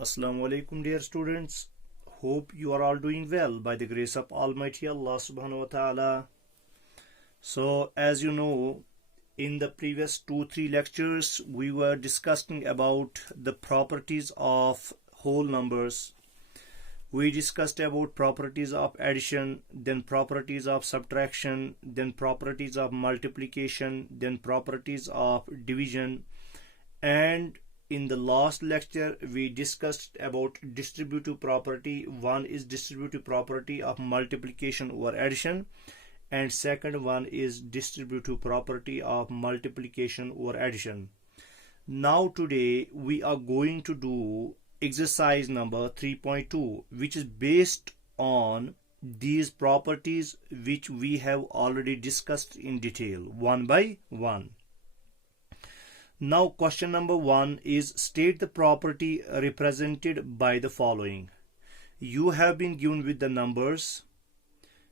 Assalamu alaikum, dear students. Hope you are all doing well by the grace of Almighty Allah subhanahu wa ta'ala. So, as you know, in the previous 2-3 lectures, we were discussing about the properties of whole numbers. We discussed about properties of addition, then properties of subtraction, then properties of multiplication, then properties of division, and in the last lecture we discussed about distributive property. One is distributive property of multiplication over addition, and second one is distributive property of multiplication over addition. Now today we are going to do exercise number 3.2, which is based on these properties which we have already discussed in detail one by one. Now question number 1 is state the property represented by the following. You have been given with the numbers,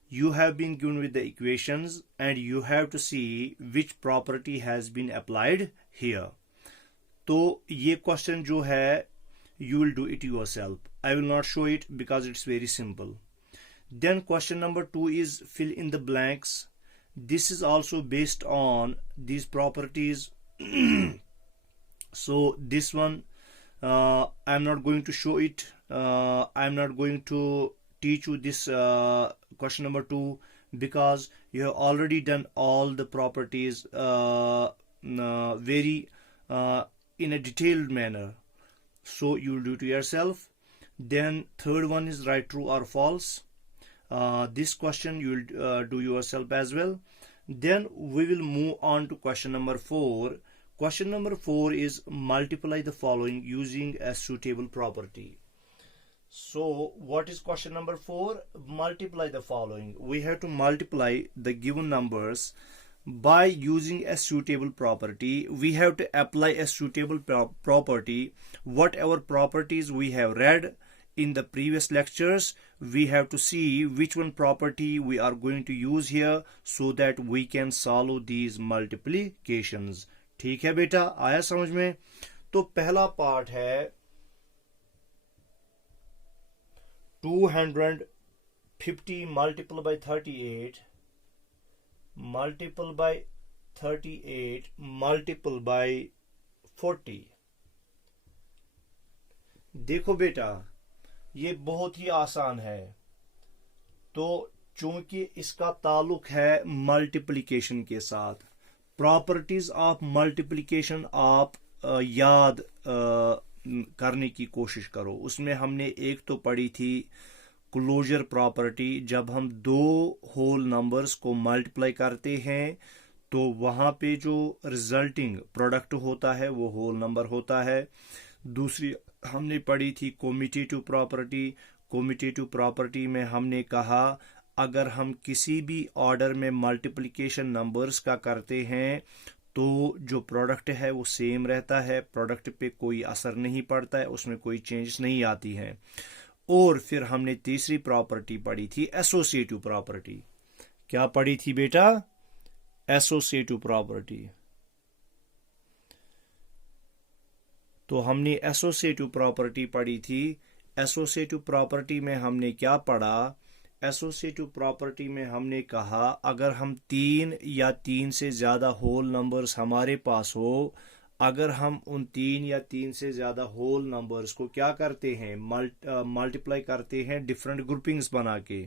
you have been given with the equations, and you have to see which property has been applied here. तो ये question जो है, you will do it yourself. I will not show it because it's very simple. Then question number 2 is fill in the blanks. This is also based on these properties. So this one I'm not going to show it. I'm not going to teach you this question number 2 because you have already done all the properties very in a detailed manner. So you will do it yourself. Then third one is write true or false. This question you will do yourself as well. Then we will move on to question number 4. Question number 4 is multiply the following using a suitable property. So what is question number 4? Multiply the following. We have to multiply the given numbers by using a suitable property. We have to apply a suitable property. Whatever properties we have read in the previous lectures, we have to see which one property we are going to use here so that we can solve these multiplications. ठीक है बेटा, आया समझ में? तो पहला part है 250 multiplied by 38 multiplied by 38 multiplied by 40. देखो बेटा, ये बहुत ही आसान है. तो चूंकि इसका ताल्लुक है मल्टीप्लिकेशन के साथ, प्रॉपर्टीज ऑफ मल्टीप्लिकेशन आप याद करने की कोशिश करो. उसमें हमने एक तो पढ़ी थी क्लोजर प्रॉपर्टी. जब हम दो होल नंबर्स को मल्टीप्लाई करते हैं तो वहाँ पे जो रिजल्टिंग प्रोडक्ट होता है वो होल नंबर होता है. दूसरी हमने पढ़ी थी कोमिटेटिव प्रॉपर्टी. कोमिटेटिव प्रॉपर्टी में हमने कहा अगर हम किसी भी ऑर्डर में मल्टीप्लिकेशन नंबर्स का करते हैं तो जो प्रोडक्ट है वो सेम रहता है, प्रोडक्ट पे कोई असर नहीं पड़ता है, उसमें कोई चेंज नहीं आती है. और फिर हमने तीसरी प्रॉपर्टी पढ़ी थी एसोसिएटिव प्रॉपर्टी. क्या पढ़ी थी बेटा? Associative property. तो हमने एसोसिएटिव प्रॉपर्टी पढ़ी थी. एसोसिएटिव प्रॉपर्टी में हमने क्या पढ़ा? एसोसिएटिव प्रॉपर्टी में हमने कहा अगर हम 3 या 3 से ज़्यादा होल नंबर्स हमारे पास हो, अगर हम उन 3 या 3 से ज़्यादा होल नंबर्स को क्या करते हैं, मल्टीप्लाई करते हैं डिफरेंट ग्रुपिंग्स बना के,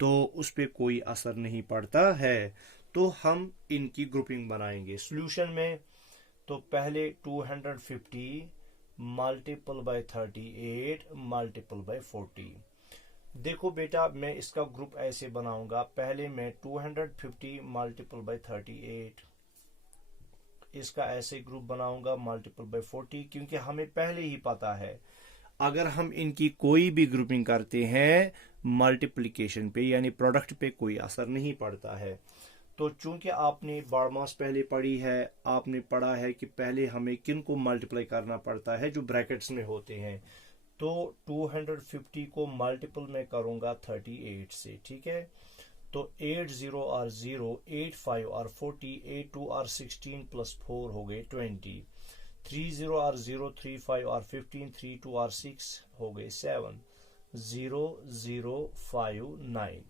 तो उस पर कोई असर नहीं पड़ता है. तो हम इनकी ग्रुपिंग बनाएंगे सॉल्यूशन में. तो पहले 250 मल्टीपल बाय 38 मल्टीपल बाय 40. देखो बेटा, मैं इसका ग्रुप ऐसे बनाऊंगा. पहले मैं 250 मल्टीपल बाय 38 इसका ऐसे ग्रुप बनाऊंगा मल्टीपल बाय 40, क्योंकि हमें पहले ही पता है अगर हम इनकी कोई भी ग्रुपिंग करते हैं मल्टीप्लिकेशन पे यानी प्रोडक्ट पे कोई असर नहीं पड़ता है. तो चूंकि आपने बारमास पहले पढ़ी है, आपने पढ़ा है कि पहले हमें किन को मल्टीप्लाई करना पड़ता है जो ब्रैकेट्स में होते हैं. तो 250 को मल्टीपल में करूंगा 38 से. ठीक है, तो 8 0 और 0, 8 5 और 40, 8 2 और 16 प्लस 4 हो गए 20. 3 0 और 0, 3 5 और 15, 3 2 और 6 हो गए 7, 0 0 5 9।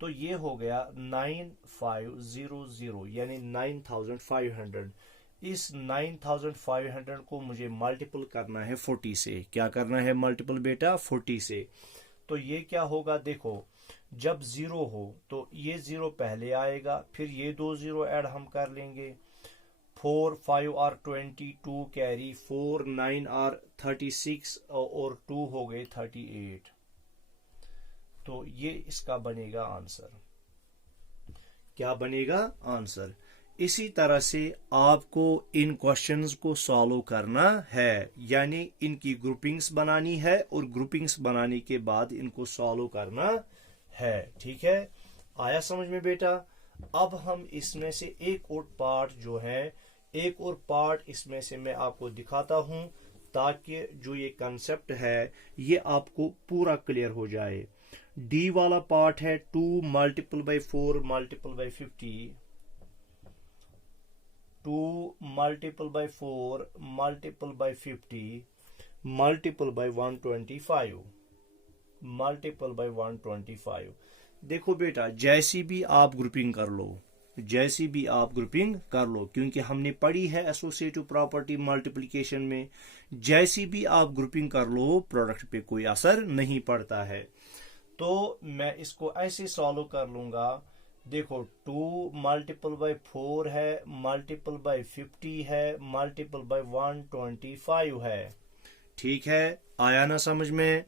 तो ये हो गया 9500 यानी 9500। इस 9500 को मुझे मल्टीपल करना है 40 से। क्या करना है मल्टीपल बेटा? 40 से। तो ये क्या होगा? देखो, जब 0 हो तो ये 0 पहले आएगा, फिर ये 2 0 ऐड हम कर लेंगे। 4 5 और 22 कैरी, 4 9 और 36 और 2 हो गए 38। तो ये इसका बनेगा आंसर। क्या बनेगा? आंसर। इसी तरह से आपको इन क्वेश्चंस को सॉल्व करना है, यानी इनकी ग्रुपिंग्स बनानी है और ग्रुपिंग्स बनाने के बाद इनको सॉल्व करना है। ठीक है, आया समझ में बेटा? अब हम इसमें से एक और पार्ट जो है, एक और पार्ट इसमें से मैं आपको दिखाता हूं, ताकि जो ये कंसेप्ट है ये आपको पूरा क्लियर हो जाए। डी वाला पार्ट है 2 multiple by 4 multiple by 50, 2 multiple by 4 multiple by 50 multiple by 125 multiple by 125। देखो बेटा, जैसी भी आप ग्रुपिंग कर लो, जैसी भी आप ग्रुपिंग कर लो, क्योंकि हमने पढ़ी है एसोसिएटिव प्रॉपर्टी मल्टीप्लिकेशन में, जैसी भी आप ग्रुपिंग कर लो प्रोडक्ट पे कोई असर नहीं पड़ता है। तो मैं इसको ऐसे सॉल्व कर लूंगा। देखो, 2 मल्टीपल बाई 4 है, मल्टीपल बाई 50 है, मल्टीपल बाई 125 है। ठीक है, आया ना समझ में?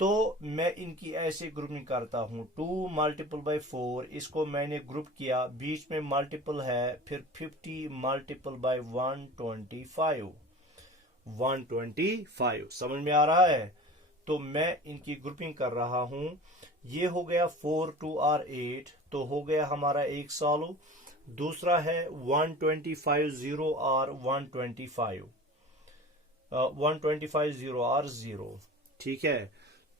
तो मैं इनकी ऐसे ग्रुपिंग करता हूं। 2 मल्टीपल बाई 4, इसको मैंने ग्रुप किया, बीच में मल्टीपल है, फिर 50 मल्टीपल बाई 125 125। समझ में आ रहा है? तो मैं इनकी ग्रुपिंग कर रहा हूं। ये हो गया 4 2 और 8, तो हो गया हमारा एक सॉल्व। दूसरा है 125 0 और 125 0 और 0। ठीक है,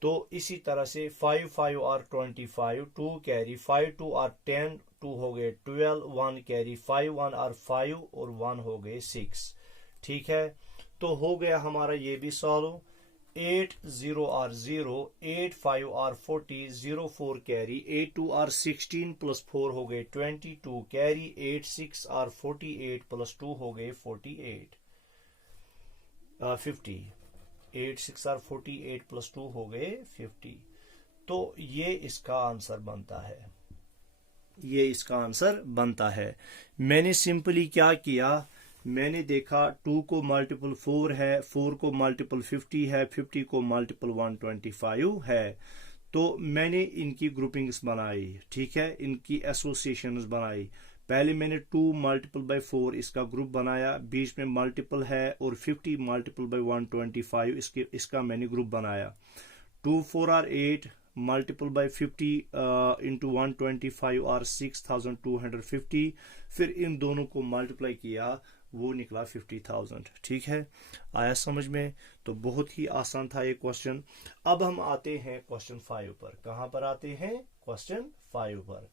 तो इसी तरह से 5 5 और 25, 2 कैरी, 5 2 और 10, 2 हो गए 12, 1 कैरी, 5 1 और 5 और 1 हो गए 6। ठीक है, तो हो गया हमारा ये भी सॉल्व। 8 0 और 0, 8 5 और 40, 0 4 कैरी, 8 2 और 16 प्लस 4 हो गए 22 कैरी, 8 6 और 48 प्लस 2 हो गए 48 50। 8 6 और 48 प्लस 2 हो गए 50। तो ये इसका आंसर बनता है, ये इसका आंसर बनता है। मैंने सिंपली क्या किया, मैंने देखा 2 को मल्टीपल 4 है, 4 को मल्टीपल 50 है, 50 को मल्टीपल 125 है। तो मैंने इनकी ग्रुपिंग्स बनाई। ठीक है, इनकी एसोसिएशंस बनाई। पहले मैंने 2 मल्टीपल बाई 4 इसका ग्रुप बनाया, बीच में मल्टीपल है, और 50 मल्टीपल बाई 125 इसका मैंने ग्रुप बनाया। 2 4 और 8 मल्टीपल बाई 50 इंटू 125 और 6250। फिर इन दोनों को मल्टीप्लाई किया, वो निकला 50,000। ठीक है, आया समझ में? तो बहुत ही आसान था ये क्वेश्चन। अब हम आते हैं क्वेश्चन 5 पर। कहां पर आते हैं? क्वेश्चन 5 पर।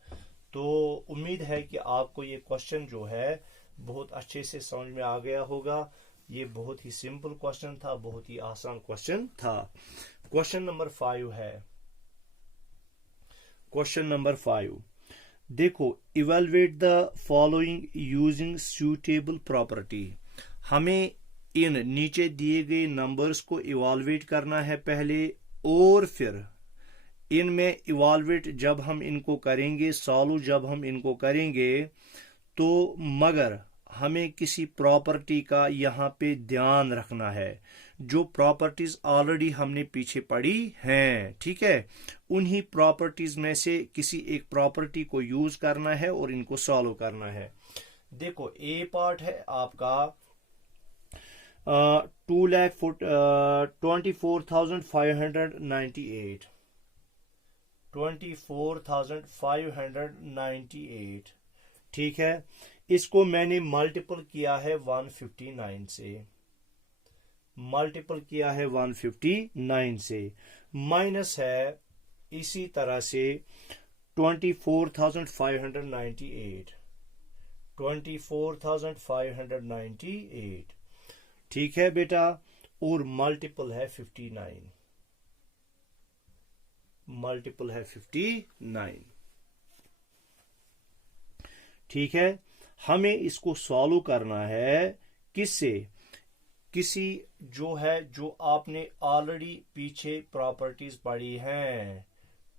तो उम्मीद है कि आपको ये क्वेश्चन जो है बहुत अच्छे से समझ में आ गया होगा। ये बहुत ही सिंपल क्वेश्चन था, बहुत ही आसान क्वेश्चन था। क्वेश्चन नंबर 5 है, क्वेश्चन नंबर 5 देखो, evaluate the following using suitable property. हमें इन नीचे दिए गए नंबर्स को इवेलुएट करना है पहले, और फिर इनमें इवेलुएट जब हम इनको करेंगे, सॉल्व जब हम इनको करेंगे, तो मगर हमें किसी प्रॉपर्टी का यहाँ पे ध्यान रखना है, जो प्रॉपर्टीज ऑलरेडी हमने पीछे पढ़ी हैं। ठीक है, उन्हीं प्रॉपर्टीज में से किसी एक प्रॉपर्टी को यूज करना है और इनको सॉल्व करना है। देखो, ए पार्ट है आपका 24,598 24,598। ठीक है, इसको मैंने मल्टीपल किया है 159 से, मल्टीपल किया है 159 से, माइनस है इसी तरह से 24,598 24,598 ठीक है बेटा, और मल्टीपल है 59, मल्टीपल है 59। ठीक है, हमें इसको सॉल्व करना है किससे, किसी जो है जो आपने ऑलरेडी पीछे प्रॉपर्टीज पढ़ी हैं,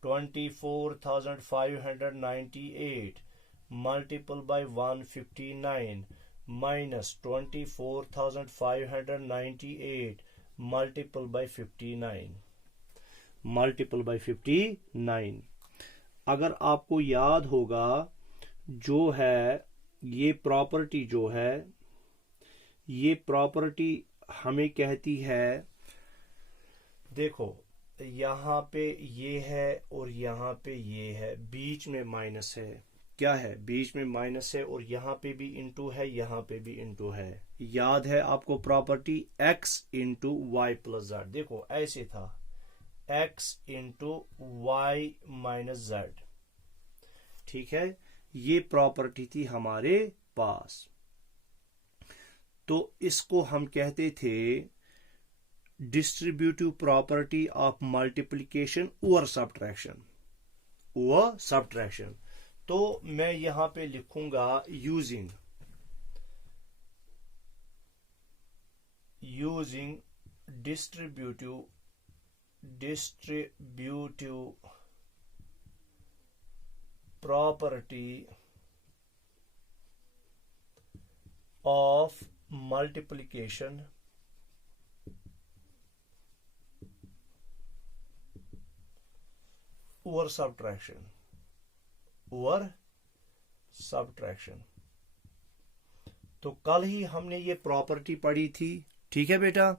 24,598 multiple bye 159 minus 24,598 multiple bye 59, multiple bye 59। अगर आपको याद होगा जो है ये प्रॉपर्टी जो है, ये प्रॉपर्टी हमें कहती है, देखो यहाँ पे ये है और यहाँ पे ये है, बीच में माइनस है, क्या है, बीच में माइनस है, और यहाँ पे भी इंटू है, यहाँ पे भी इंटू है। याद है आपको property x into y plus z, देखो ऐसे था x into y minus z. ठीक है, ये प्रॉपर्टी थी हमारे पास, तो इसको हम कहते थे distributive property of multiplication over subtraction, over subtraction. तो मैं यहां पे लिखूंगा using distributive property of multiplication over subtraction, over subtraction. तो कल ही हमने ये प्रॉपर्टी पढ़ी थी। ठीक है बेटा,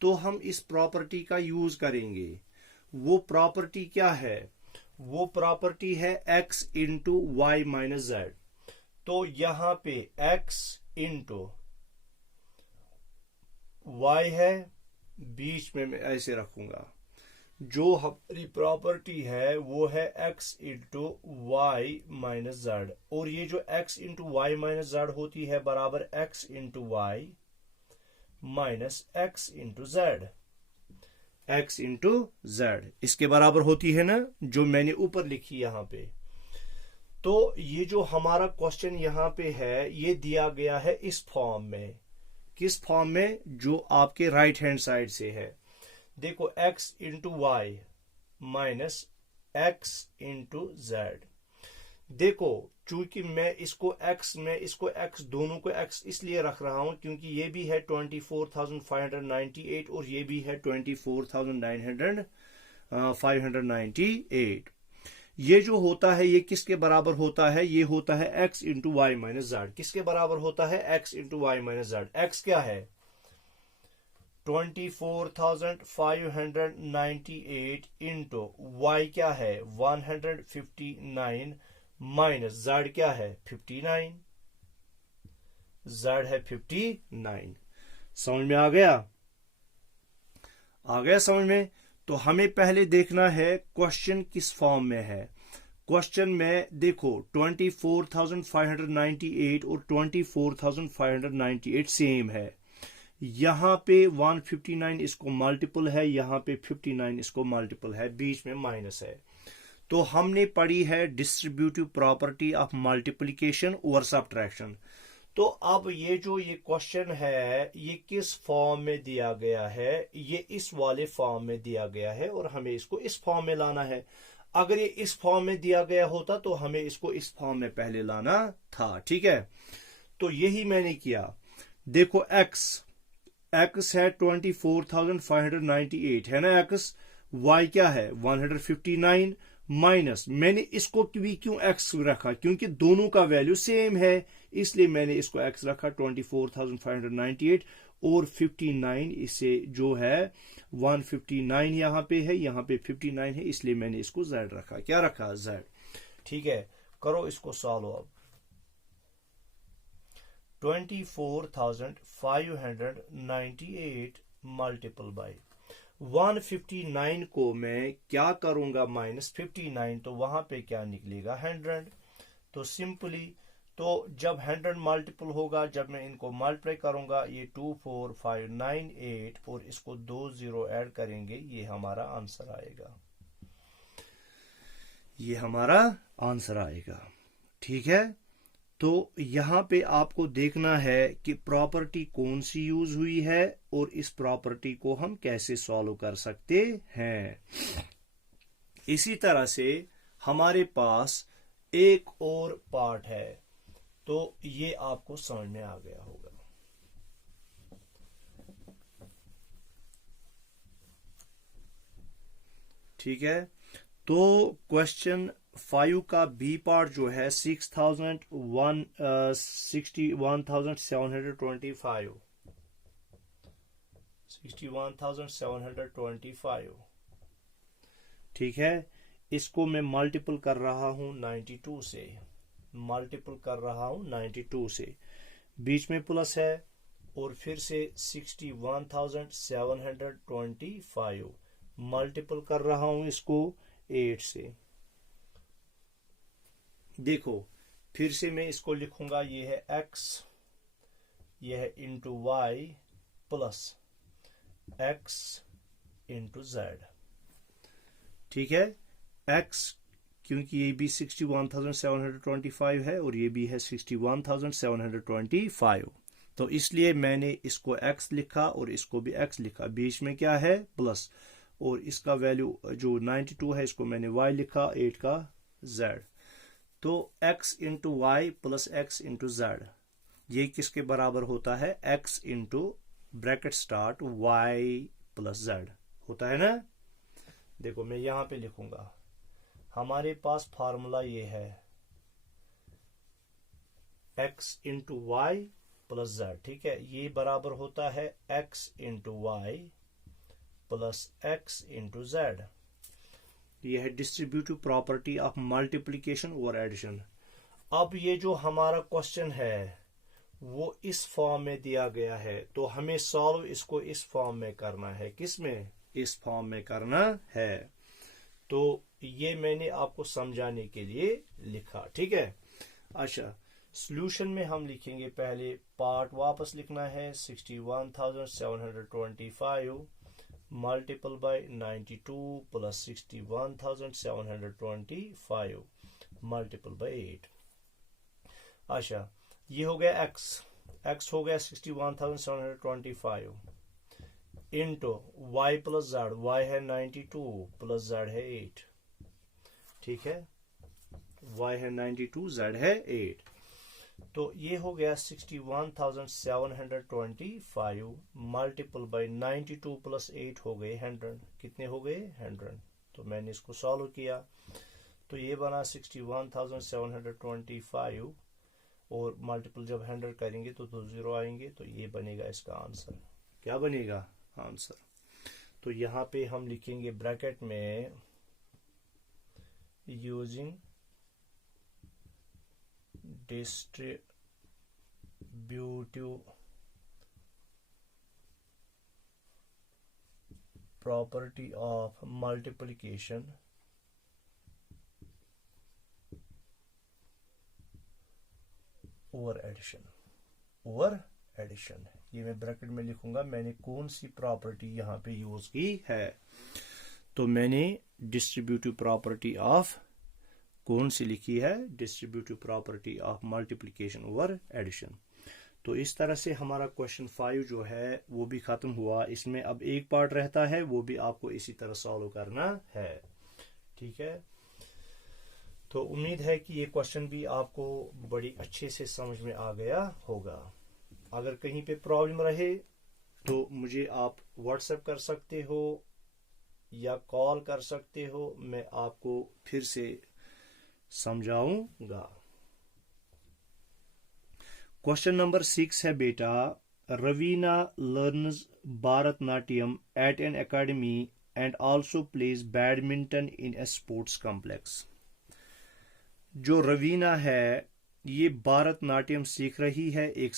तो हम इस प्रॉपर्टी का यूज करेंगे। वो प्रॉपर्टी क्या है, वो प्रॉपर्टी है x into y minus z. तो यहां पे x इंटू वाई है, बीच में मैं ऐसे रखूंगा, जो हमारी प्रॉपर्टी है वो है x into y minus z, और ये जो x into y minus z होती है बराबर x into y minus x into z, x into z इसके बराबर होती है ना, जो मैंने ऊपर लिखी यहां पे। तो ये जो हमारा क्वेश्चन यहां पे है ये दिया गया है इस फॉर्म में, किस फॉर्म में, जो आपके राइट हैंड साइड से है। देखो x into y minus x into z. देखो चूंकि मैं इसको x दोनों को x इसलिए रख रहा हूं क्योंकि ये भी है 24,598 और ये भी है 24,598। ये जो होता है ये किसके बराबर होता है, ये होता है x into y minus z. किसके बराबर होता है, x into y minus z. x क्या है 24,598 इंटू वाई क्या है 159 माइनस जेड क्या है 59, जेड है 59। समझ में आ गया, आ गया समझ में। तो हमें पहले देखना है क्वेश्चन किस फॉर्म में है। क्वेश्चन में देखो 24,598 और 24,598 सेम है, यहां पे 159 इसको मल्टीपल है, यहां पे 59 इसको मल्टीपल है, बीच में माइनस है। तो हमने पढ़ी है distributive property of multiplication over subtraction. तो अब ये जो ये क्वेश्चन है ये किस फॉर्म में दिया गया है, ये इस वाले फॉर्म में दिया गया है और हमें इसको इस फॉर्म में लाना है। अगर ये इस फॉर्म में दिया गया होता तो हमें इसको इस फॉर्म में पहले लाना था। ठीक है, तो यही मैंने किया। देखो x है 24,598 है ना x, y क्या है 159 माइनस, मैंने इसको भी क्यों x रखा, क्योंकि दोनों का वैल्यू सेम है, इसलिए मैंने इसको x रखा 24,598 और 59 इसे जो है 159 यहां पे है, यहां पे 59 है, इसलिए मैंने इसको z रखा। क्या रखा, z। ठीक है, करो इसको सॉल्व। अब 24,598 मल्टीपल बाई 159 को मैं क्या करूंगा माइनस 59, तो वहां पे क्या निकलेगा 100। तो सिंपली तो जब 100 मल्टीपल होगा, जब मैं इनको मल्टीप्लाई करूंगा, ये 2 4 5 9 8 और इसको 2 0 ऐड करेंगे, ये हमारा आंसर आएगा, ये हमारा आंसर आएगा। ठीक है, तो यहां पे आपको देखना है कि प्रॉपर्टी कौन सी यूज हुई है और इस प्रॉपर्टी को हम कैसे सॉल्व कर सकते हैं। इसी तरह से हमारे पास एक और पार्ट है, तो ये आपको समझ में आ गया होगा। ठीक है, तो क्वेश्चन 5 का बी पार्ट जो है 61,725, ठीक है, इसको मैं मल्टीपल कर रहा हूं 92 से, मल्टीपल कर रहा हूं 92 से, बीच में प्लस है, और फिर से 61,725 मल्टीपल कर रहा हूं इसको 8 से। देखो फिर से मैं इसको लिखूंगा, ये है x, ये है into y plus x into z. ठीक है, x क्योंकि ये भी 61,725 है और ये भी है 61,725, तो इसलिए मैंने इसको x लिखा और इसको भी x लिखा, बीच में क्या है प्लस, और इसका वैल्यू जो 92 है इसको मैंने y लिखा, 8 का z। तो x into y plus x into z, ये किसके बराबर होता है, x into bracket start y plus z होता है ना। देखो मैं यहां पे लिखूंगा, हमारे पास फार्मूला ये है x into y plus z, ठीक है, ये बराबर होता है x into y plus x into z. यह है डिस्ट्रीब्यूटिव प्रॉपर्टी ऑफ मल्टीप्लिकेशन और एडिशन। अब ये जो हमारा क्वेश्चन है वो इस फॉर्म में दिया गया है, तो हमें सॉल्व इसको इस फॉर्म में करना है, किसमें, इस फॉर्म में करना है। तो ये मैंने आपको समझाने के लिए लिखा, ठीक है। अच्छा, सॉल्यूशन में हम लिखेंगे, पहले पार्ट वापस लिखना है, 61,725 multiple bye 92 plus 61,725 multiple bye 8। अच्छा, ये हो गया x हो गया 61,725 into y plus Z, y है 92 प्लस जेड है 8, ठीक है, y है 92 जेड है 8, तो ये हो गया 61,725 मल्टीपल बाय 92 प्लस 8 हो गए 100, कितने हो गए 100। तो मैंने इसको सॉल्व किया, तो ये बना 61,725 और मल्टीपल जब 100 करेंगे तो 2 0 आएंगे, तो ये बनेगा इसका आंसर। क्या बनेगा आंसर, तो यहाँ पे हम लिखेंगे ब्रैकेट में using distributive property of multiplication over addition, ये मैं ब्रैकेट में लिखूंगा मैंने कौन सी प्रॉपर्टी यहाँ पे यूज की है। तो मैंने डिस्ट्रीब्यूटिव प्रॉपर्टी ऑफ कौन सी लिखी है, distributive property of multiplication over addition. तो इस तरह से हमारा क्वेश्चन 5 जो है वो भी खत्म हुआ। इसमें अब एक पार्ट रहता है, वो भी आपको इसी तरह सॉल्व करना है, ठीक है। तो उम्मीद है कि ये क्वेश्चन भी आपको बड़ी अच्छे से समझ में आ गया होगा। अगर कहीं पे प्रॉब्लम रहे तो मुझे आप व्हाट्सएप कर सकते हो या कॉल कर सकते हो, मैं आपको फिर से समझाऊंगा। क्वेश्चन नंबर 6 है बेटा, Raveena learns Bharatanatyam at an academy and also plays badminton in a sports complex. जो रवीना है ये भारतनाट्यम सीख रही है एक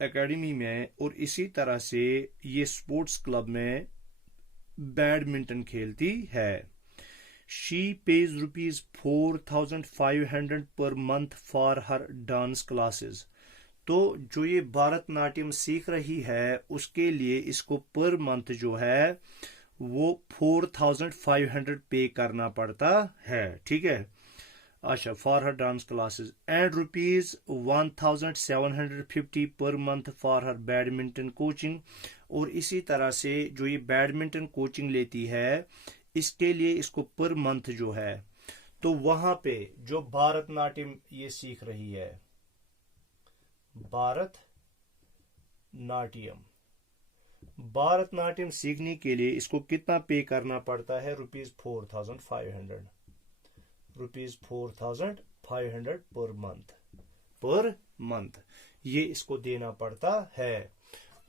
एकेडमी में, और इसी तरह से ये स्पोर्ट्स क्लब में बैडमिंटन खेलती है। She page rupees 4500 per month for her dance classes. तो जो ये भरतनाट्यम सीख रही है उसके लिए इसको पर मंथ जो है वो 4500 पे करना पड़ता है, ठीक है। अच्छा, for her dance classes and rupees 1750 per month for her badminton coaching. और इसी तरह से जो ये बैडमिंटन कोचिंग लेती है इसके लिए इसको पर मंथ जो है, तो वहां पे जो भरतनाट्यम ये सीख रही है, भरतनाट्यम सीखने के लिए इसको कितना पे करना पड़ता है? रुपीज 4500 पर मंथ ये इसको देना पड़ता है।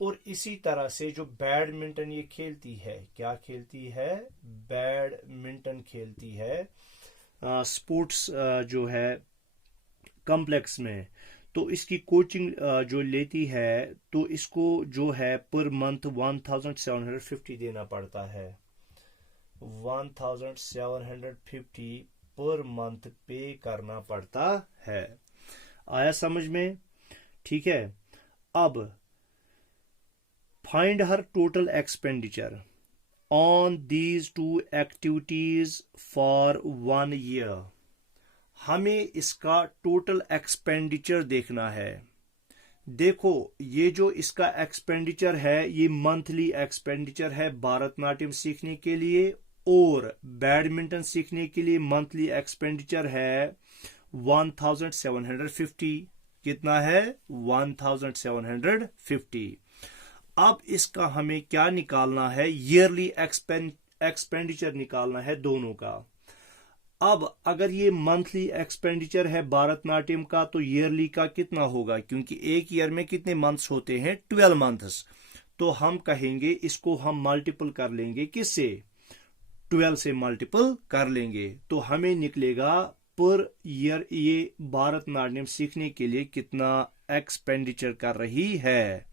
और इसी तरह से जो बैडमिंटन ये खेलती है, क्या खेलती है? बैडमिंटन खेलती है स्पोर्ट्स जो है कॉम्प्लेक्स में, तो इसकी कोचिंग जो लेती है तो इसको जो है पर मंथ 1750 देना पड़ता है। 1750 पर मंथ पे करना पड़ता है। आया समझ में? ठीक है। अब find her total expenditure on these two activities for 1 year. हमें इसका टोटल एक्सपेंडिचर देखना है। देखो, ये जो इसका एक्सपेंडिचर है ये मंथली एक्सपेंडिचर है भरतनाट्यम सीखने के लिए, और बैडमिंटन सीखने के लिए मंथली एक्सपेंडिचर है 1750। कितना है? 1750। अब इसका हमें क्या निकालना है? ईयरली एक्सपेंडिचर निकालना है दोनों का। अब अगर ये मंथली एक्सपेंडिचर है भरतनाट्यम का तो ईयरली का कितना होगा? क्योंकि एक ईयर में कितने मंथ्स होते हैं? 12 मंथ्स। तो हम कहेंगे इसको हम मल्टीपल कर लेंगे, किससे? 12 से मल्टीपल कर लेंगे, तो हमें निकलेगा पर ईयर ये भरतनाट्यम सीखने के लिए कितना एक्सपेंडिचर कर रही है।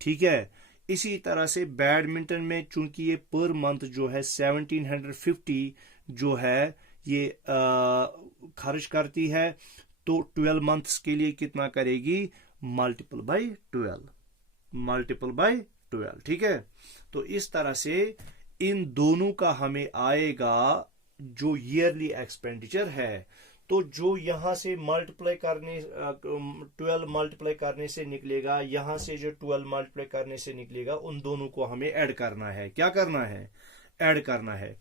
ठीक है। इसी तरह से बैडमिंटन में चूंकि ये पर मंथ जो है 1750 जो है ये खर्च करती है, तो 12 मंथ्स के लिए कितना करेगी? Multiple bye 12। ठीक है। तो इस तरह से इन दोनों का हमें आएगा जो ईयरली एक्सपेंडिचर है। तो जो यहां से मल्टीप्लाई करने 12 मल्टीप्लाई करने से निकलेगा, यहां से जो 12 मल्टीप्लाई करने से निकलेगा, उन दोनों को हमें ऐड करना है। क्या करना है? ऐड करना है।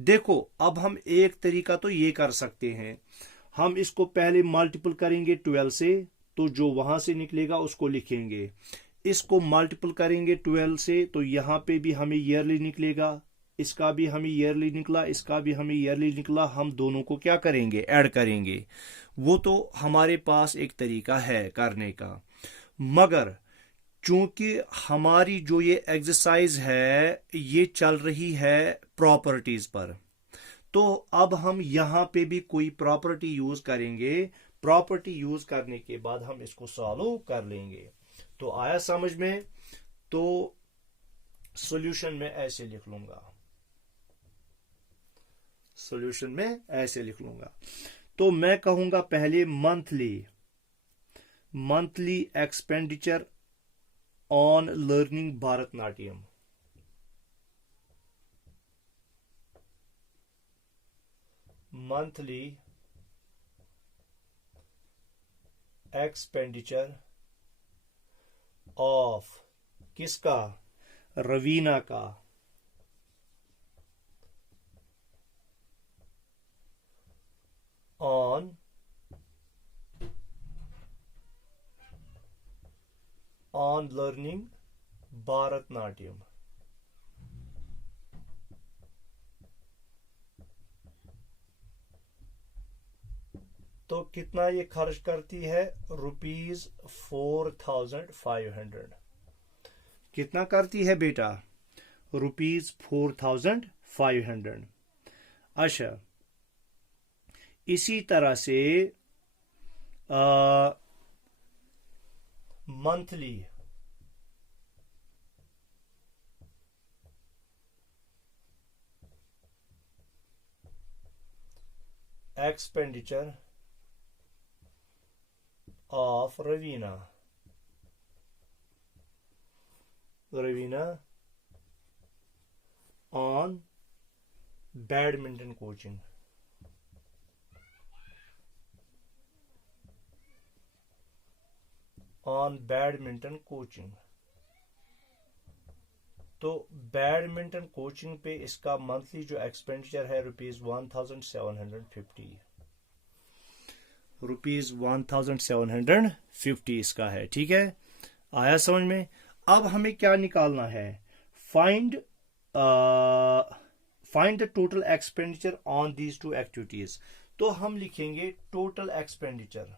देखो, अब हम एक तरीका तो ये कर सकते हैं, हम इसको पहले मल्टीपल करेंगे 12 से, तो जो वहां से निकलेगा उसको लिखेंगे। इसको मल्टीपल करेंगे 12 से, तो यहां पे भी हमें ईयरली निकलेगा, इसका भी हमें ईयरली निकला, इसका भी हमें ईयरली निकला। हम दोनों को क्या करेंगे? ऐड करेंगे। वो तो हमारे पास एक तरीका है करने का, मगर चूंकि हमारी जो ये एक्सरसाइज है ये चल रही है प्रॉपर्टीज पर, तो अब हम यहां पे भी कोई प्रॉपर्टी यूज करेंगे। प्रॉपर्टी यूज करने के बाद हम इसको सॉल्व कर लेंगे। तो आया समझ में? तो सॉल्यूशन में ऐसे लिख लूंगा, सॉल्यूशन में ऐसे लिख लूंगा। तो मैं कहूंगा पहले monthly expenditure on learning Bharatanatyam. Monthly expenditure of किसका? रवीना का। On learning Bharatanatyam. तो कितना ये खर्च करती है? रुपीज 4500। कितना करती है बेटा? रुपीज 4500। अच्छा, इसी तरह से monthly expenditure of Ravina on badminton coaching. तो बैडमिंटन कोचिंग पे इसका मंथली जो एक्सपेंडिचर है ₹1750 इसका है। ठीक है, आया समझ में। अब हमें क्या निकालना है, find the total expenditure on these two activities. तो हम लिखेंगे टोटल एक्सपेंडिचर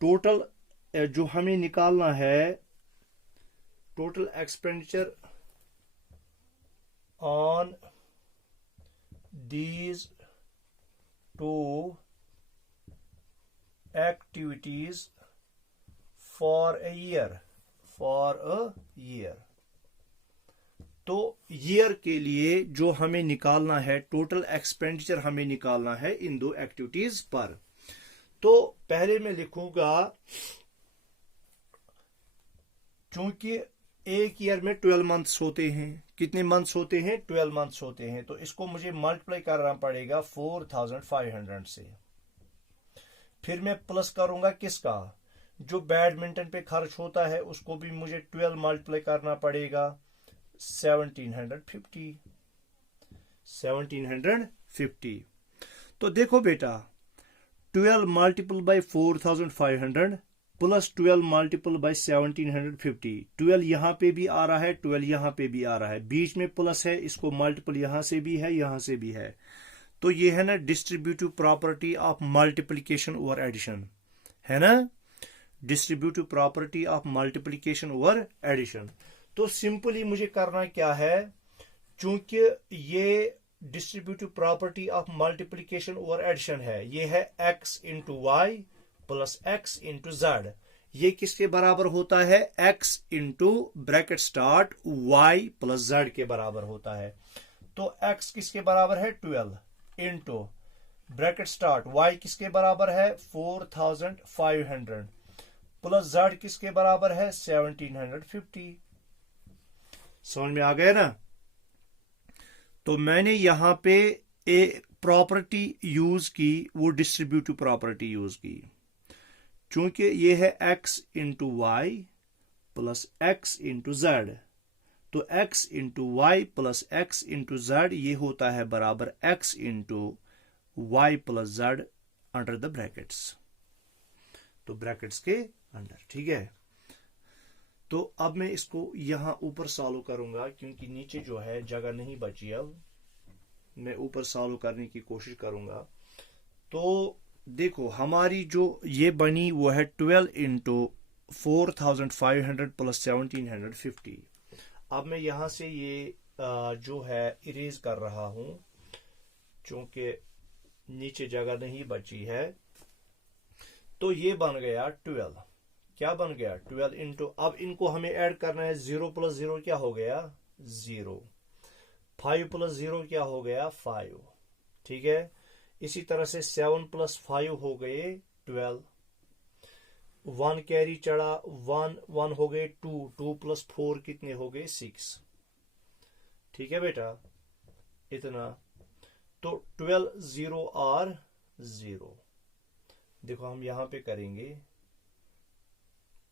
टोटल जो हमें निकालना है, total expenditure on these two activities for a year. तो ईयर के लिए जो हमें निकालना है, टोटल एक्सपेंडिचर हमें निकालना है इन दो एक्टिविटीज पर। तो पहले मैं लिखूंगा, चूंकि एक ईयर में 12 मंथ्स होते हैं। कितने मंथ्स होते हैं? 12 मंथ्स होते हैं। तो इसको मुझे मल्टीप्लाई करना पड़ेगा 4500 से। फिर मैं प्लस करूंगा किसका, जो बैडमिंटन पे खर्च होता है उसको भी मुझे 12 मल्टीप्लाई करना पड़ेगा 1750। तो देखो बेटा, 12 multiple by 4500 plus 12 multiple by 1750। 12 यहां पे भी आ रहा है, 12 यहां पे भी आ रहा है, बीच में प्लस है, इसको मल्टीपल यहां से भी है, यहां से भी है। तो ये है ना distributive property of multiplication over addition, है ना, distributive property of multiplication over addition. तो सिंपली मुझे करना क्या है, चूंकि ये distributive property of multiplication over addition है, ये है x into y plus x into z. ये किसके बराबर होता है? x into bracket start y plus z के बराबर होता है। तो x किसके बराबर है? 12 इंटू ब्रैकेट स्टार्ट y किसके बराबर है? 4500 प्लस z किसके बराबर है? 1750। समझ में आ गया ना। तो मैंने यहां पे एक प्रॉपर्टी यूज की, वो डिस्ट्रीब्यूटिव प्रॉपर्टी यूज की। चूंकि ये है x into y plus x into z, तो x into y plus x into z ये होता है बराबर x into y plus z under the brackets, तो ब्रैकेट्स के अंडर। ठीक है, तो अब मैं इसको यहां ऊपर सॉल्व करूंगा, क्योंकि नीचे जो है जगह नहीं बची। अब मैं ऊपर सॉल्व करने की कोशिश करूंगा। तो देखो, हमारी जो ये बनी वो है 12 इंटू 4500 प्लस 1750। अब मैं यहां से ये जो है इरेज कर रहा हूं, चूंकि नीचे जगह नहीं बची है। तो ये बन गया 12। क्या बन गया? 12 इंटू, अब इनको हमें ऐड करना है। 0 प्लस 0 क्या हो गया? 0। 5 प्लस 0 क्या हो गया? 5। ठीक है, इसी तरह से 7 प्लस 5 हो गए 12। 1 कैरी चढ़ा, 1 हो गए 2। 2 प्लस 4 कितने हो गए? 6। ठीक है बेटा, इतना। तो 12 0 और 0। देखो हम यहां पे करेंगे,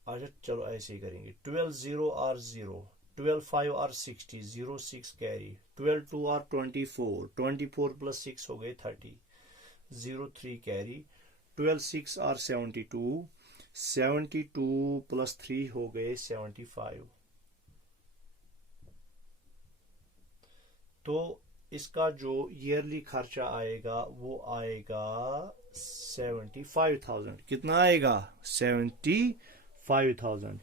अच्छा चलो ऐसे ही करेंगे। 12 0 और 0, 12 5 और 60, 0 6 कैरी, 12 2 और 24, 24 प्लस 6 हो गए 30, 0 3 कैरी, 12 6 और 72, 72 प्लस 3 हो गए 75। तो इसका जो ईयरली खर्चा आएगा वो आएगा 75,000। कितना आएगा? 75,000।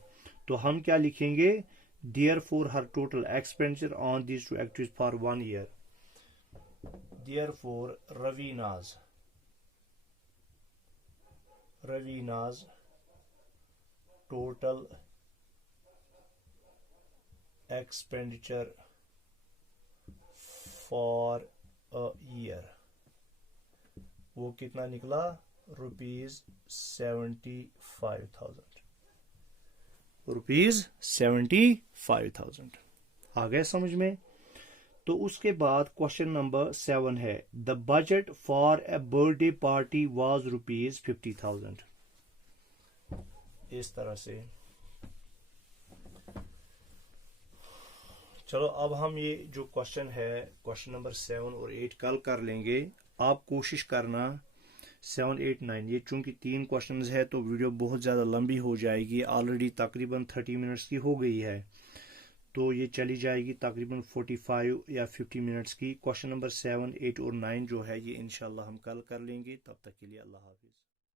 तो हम क्या लिखेंगे? Therefore her total expenditure on these two activities for 1 year. Therefore Ravina's total expenditure for a year, वो कितना निकला? ₹75,000। ₹75,000 आ गए समझ में? तो उसके बाद क्वेश्चन नंबर 7 है, the budget for a birthday party was ₹50,000। इस तरह से। चलो अब हम ये जो क्वेश्चन है, क्वेश्चन नंबर 7 और 8 कल कर लेंगे। आप कोशिश करना 7, 8, 9, ये चूंकि 3 क्वेश्चन है तो वीडियो बहुत ज़्यादा लंबी हो जाएगी। ऑलरेडी तकरीबन 30 मिनट्स की हो गई है, तो ये चली जाएगी तकरीबन 45 या 50 मिनट्स की। क्वेश्चन नंबर 7, 8 और 9 जो है ये इंशाल्लाह हम कल कर लेंगे। तब तक के लिए अल्लाह हाफिज़।